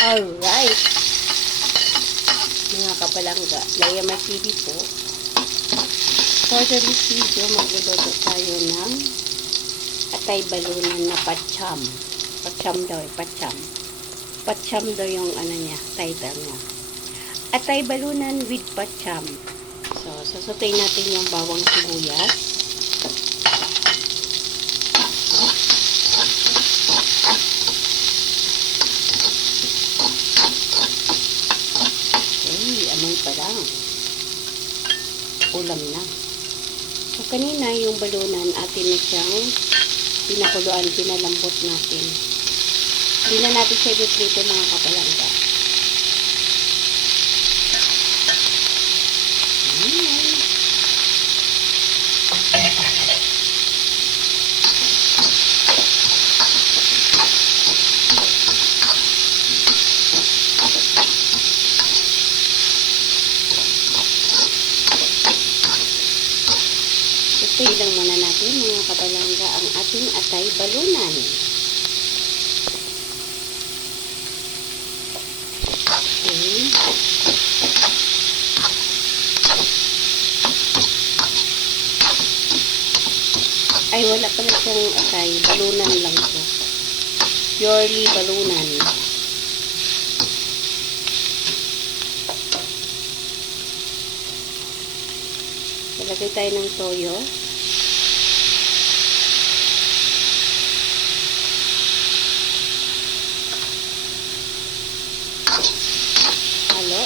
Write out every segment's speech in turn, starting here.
Alright, mga kapalangga, Leia My TV po. For this video, magluluto tayo ng atay balunan na patsyam. Patsyam daw, patsyam. Patsyam daw yung ano niya, title niya. Atay balunan with patsyam. So, sasutay natin yung bawang sibuyas. Pa lang. Ulam na. So, kanina yung balunan, atin na siyang pinakuluan, pinalambot natin. Hindi na natin siya ipiprito mga kapalangga. Ilang muna natin mga kapalangga ang ating atay balunan. Okay. Ay, wala pala siyang atay. Balunan lang ito. Purely balunan. Lagay tayo ng toyo. Halo.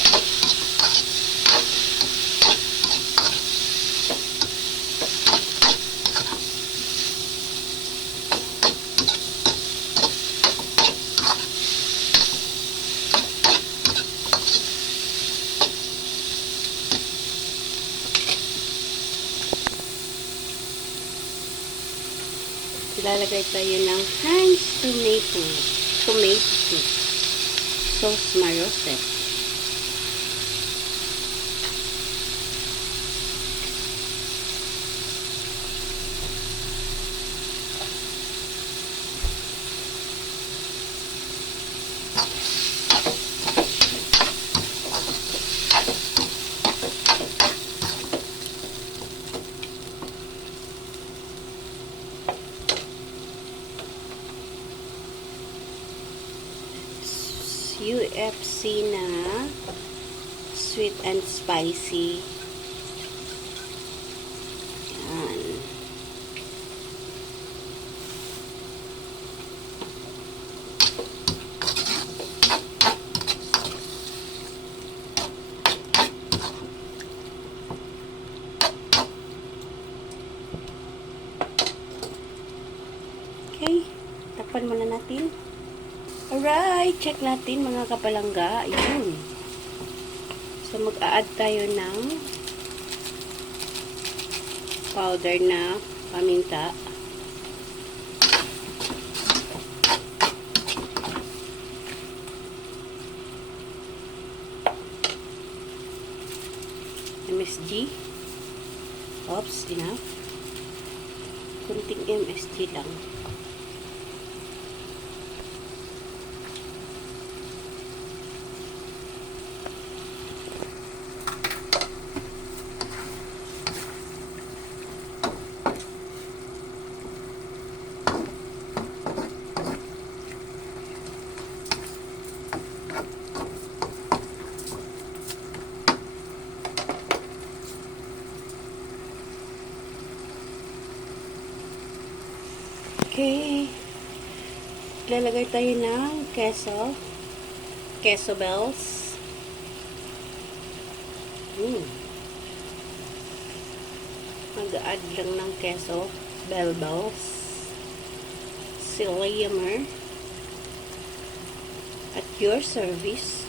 Lalagay tayo ng Heinz tomato sauce marose. UFC na sweet and spicy. Yan. Okay, takpan muna natin. Alright, check natin mga kapalangga. Ayun. So, mag-a-add tayo ng powder na paminta. MSG. Oops, enough. Kunting MSG lang. Okay. Lalagay tayo ng queso bells. Mag-add lang ng queso bells. Silamer. At your service.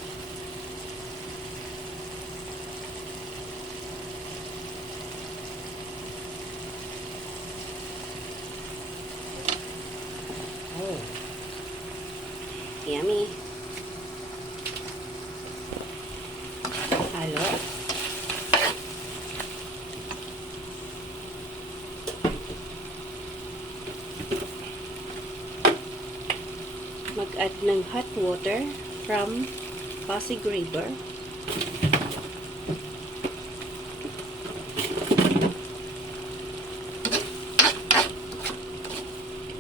Oh, yummy. Halo. mag-add ng hot water. from Pasig River.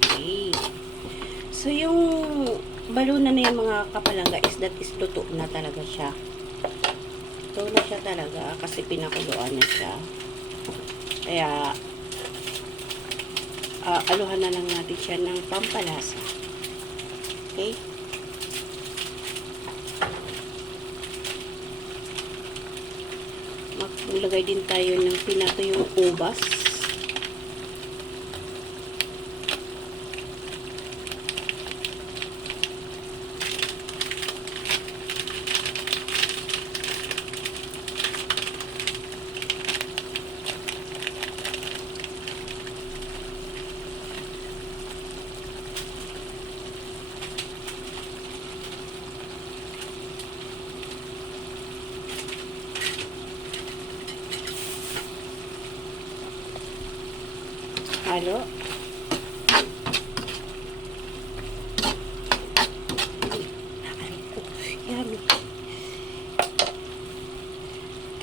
Okay. So, yung balunan na yung mga kapalangga is that is luto na talaga siya. Luto na siya talaga kasi pinakuluan na siya. Kaya, aluhan na lang natin siya ng pampalasa. Okay? Maglagay din tayo ng pinatuyong ubas. Halo. Yummy.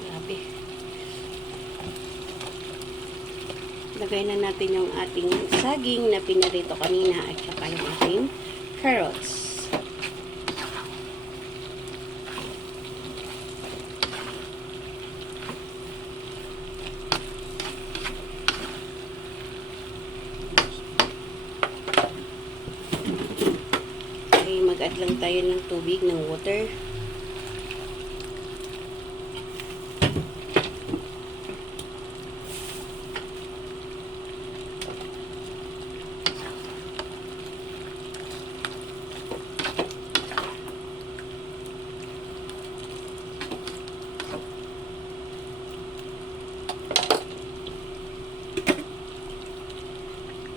Grabe. Lagay na natin yung ating saging na pinarito kanina at saka yung ating carrots. Mag-add lang tayo ng tubig, ng water.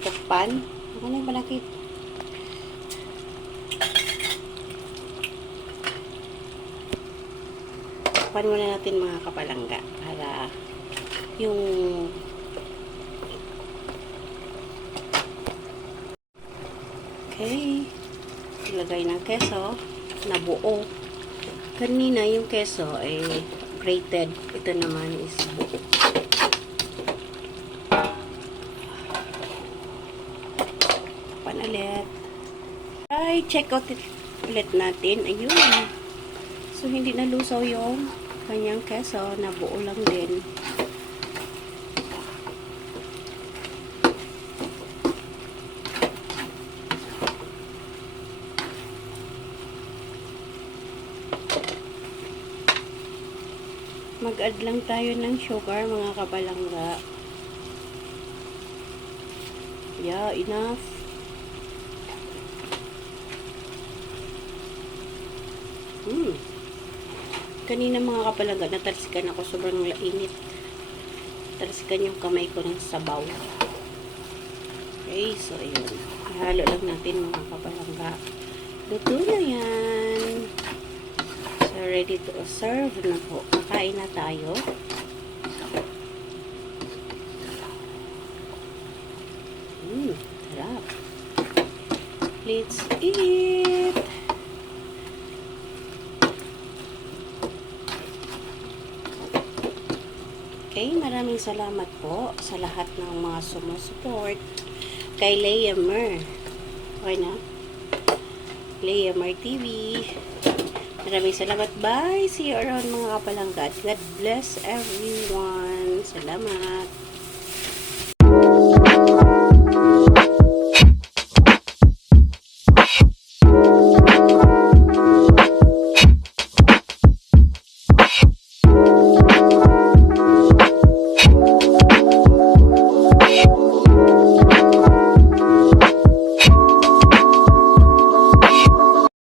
Takpan. Ako na yung balakit. Takpan muna natin mga kapalangga para yung okay, ilagay ng keso na buo. Kanina yung keso ay grated, ito naman is buo. Takpan ulit. Ay, check out ulit natin. Ayun, so hindi nalusaw yung kanyang keso, na buo lang din. Mag-add lang tayo ng sugar mga kabalangga. Yeah, enough. Kanina mga kapalangga, natalsikan ako, sobrang init. Talsikan yung kamay ko ng sabaw. Okay, so ayun. Ihalo lang natin mga kapalangga. Luto na yan. So ready to serve na po. Makain na tayo. Sarap. Let's eat. Okay, maraming salamat po sa lahat ng mga sumusupport kay Leia Mer. Okay na? Leia Mer TV. Maraming salamat. Bye! See you around mga kapalangga. God bless everyone. Salamat.